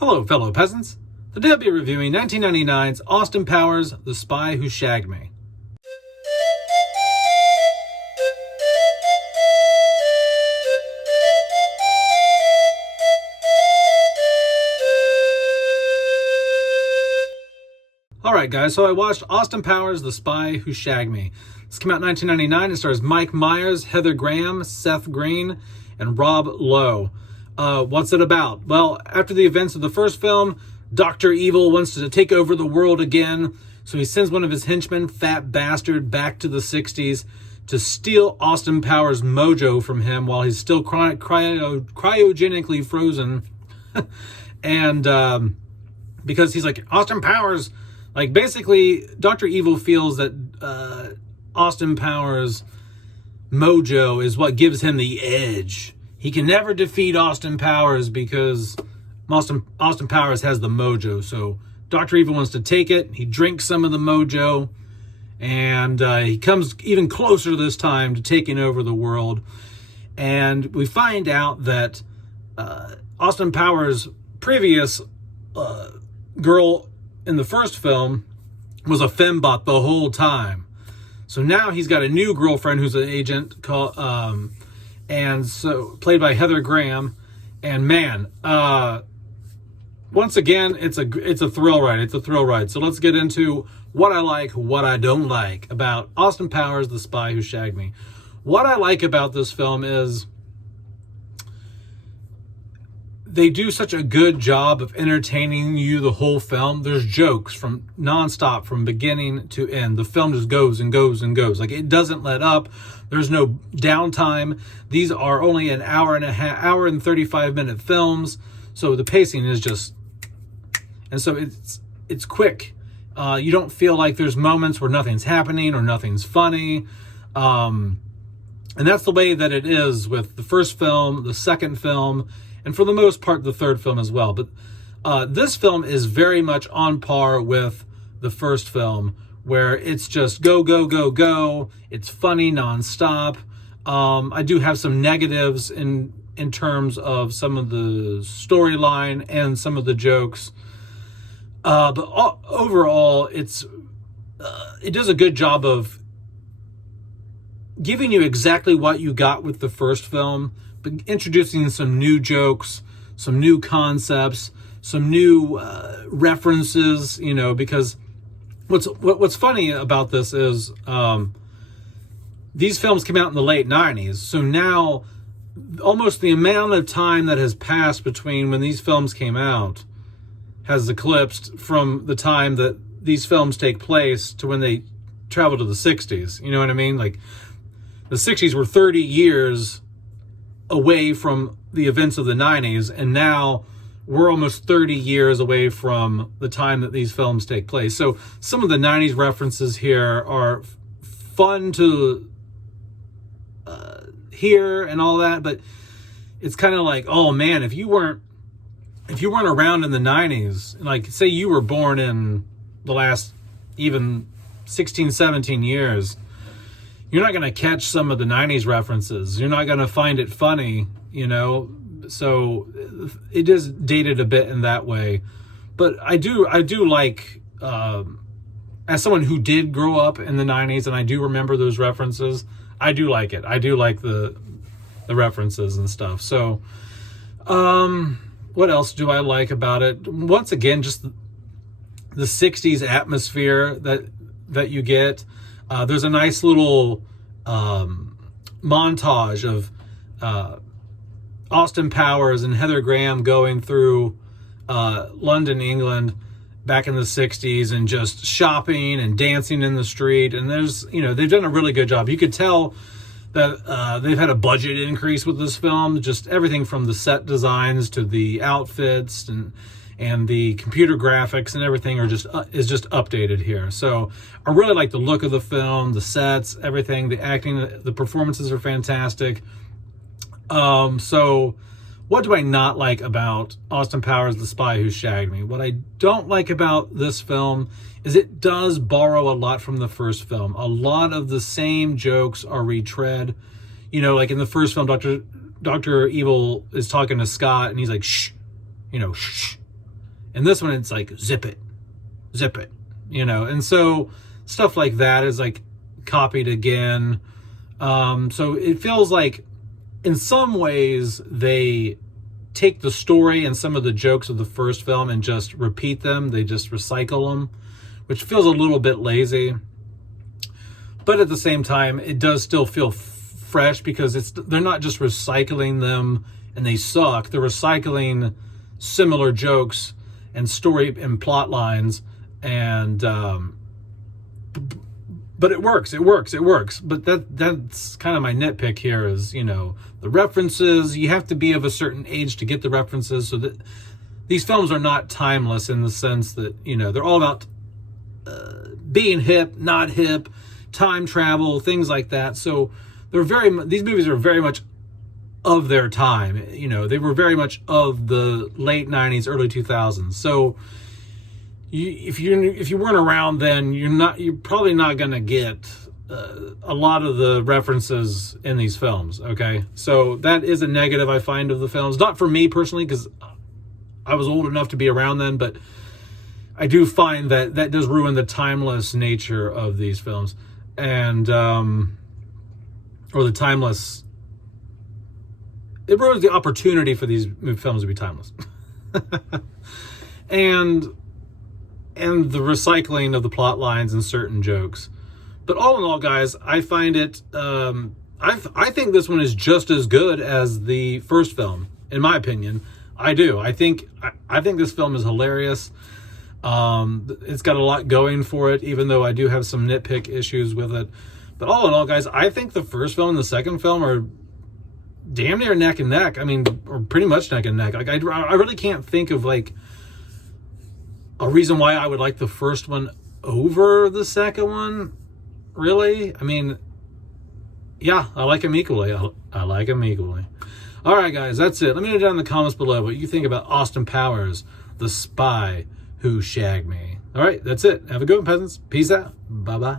Hello, fellow peasants. Today I'll be reviewing 1999's Austin Powers, The Spy Who Shagged Me. Alright guys, so I watched Austin Powers, The Spy Who Shagged Me. This came out in 1999. It stars Mike Myers, Heather Graham, Seth Green, and Rob Lowe. What's it about? Well, after the events of the first film, Dr. Evil wants to take over the world again, so he sends one of his henchmen, Fat Bastard, back to the 60s to steal Austin Powers' mojo from him while he's still cryogenically frozen. And because he's like, Austin Powers, like basically Dr. Evil feels that Austin Powers' mojo is what gives him the edge. He can never defeat Austin Powers because Austin Powers has the mojo. So Dr. Evil wants to take it. He drinks some of the mojo. And he comes even closer this time to taking over the world. And we find out that Austin Powers' previous girl in the first film was a fembot the whole time. So now he's got a new girlfriend who's an agent called... and so played by Heather Graham, and man, once again, it's a thrill ride. It's a thrill ride. So let's get into what I like, what I don't like about Austin Powers, The Spy Who Shagged Me. What I like about this film is they do such a good job of entertaining you the whole film. There's jokes from nonstop from beginning to end. The film just goes and goes and goes. Like, it doesn't let up. There's no downtime. These are only an hour and 35-minute films. So the pacing is just, and so it's quick. You don't feel like there's moments where nothing's happening or nothing's funny. And that's the way that it is with the first film, the second film, and for the most part, the third film as well. But this film is very much on par with the first film, where it's just go, go, go, go. It's funny nonstop. I do have some negatives in terms of some of the storyline and some of the jokes. But overall, it does a good job of giving you exactly what you got with the first film, but introducing some new jokes, some new concepts, some new references, you know, because what's funny about this is these films came out in the late 90s. So now almost the amount of time that has passed between when these films came out has eclipsed from the time that these films take place to when they travel to the 60s. You know what I mean? Like, the 60s were 30 years away from the events of the 90s, and now we're almost 30 years away from the time that these films take place. So some of the 90s references here are fun to hear and all that, but it's kind of like, oh man, if you weren't around in the 90s, like say you were born in the last even 16, 17 years, you're not going to catch some of the 90s references. You're not going to find it funny, you know? So it is dated a bit in that way. But I do like, as someone who did grow up in the 90s, and I do remember those references, I do like it. I do like the references and stuff. So what else do I like about it? Once again, just the 60s atmosphere that you get. There's a nice little montage of Austin Powers and Heather Graham going through London, England back in the 60s and just shopping and dancing in the street. And there's, you know, they've done a really good job. You could tell that they've had a budget increase with this film. Just everything from the set designs to the outfits and the computer graphics and everything is just updated here. So I really like the look of the film, the sets, everything, the acting, the performances are fantastic. So what do I not like about Austin Powers, The Spy Who Shagged Me? What I don't like about this film is it does borrow a lot from the first film. A lot of the same jokes are retread. You know, like in the first film, Dr. Evil is talking to Scott and he's like, shh, you know, shh. And this one, it's like, zip it, you know? And so stuff like that is like copied again. So it feels like in some ways they take the story and some of the jokes of the first film and just repeat them. They just recycle them, which feels a little bit lazy. But at the same time, it does still feel fresh because they're not just recycling them and they suck. They're recycling similar jokes and story and plot lines, and but it works. But that's kind of my nitpick here is, you know, the references. You have to be of a certain age to get the references, so that these films are not timeless in the sense that, you know, they're all about being hip, not hip, time travel, things like that. So these movies are very much of their time. You know, they were very much of the late 90s, early 2000s. So if you weren't around then, you're probably not going to get a lot of the references in these films. Okay, so that is a negative I find of the films. Not for me personally, because I was old enough to be around then, but I do find that does ruin the timeless nature of these films, and or the timeless. It ruins the opportunity for these films to be timeless, and the recycling of the plot lines and certain jokes. But all in all, guys, I find it. I think this one is just as good as the first film, in my opinion. I do. I think this film is hilarious. It's got a lot going for it, even though I do have some nitpick issues with it. But all in all, guys, I think the first film and the second film are damn near neck and neck. I mean, or pretty much neck and neck. Like I really can't think of like a reason why I would like the first one over the second one. Really? I mean, yeah, I like them equally. I like them equally. All right, guys, that's it. Let me know down in the comments below what you think about Austin Powers, The Spy Who Shagged Me. All right, that's it. Have a good one, peasants. Peace out. Bye-bye.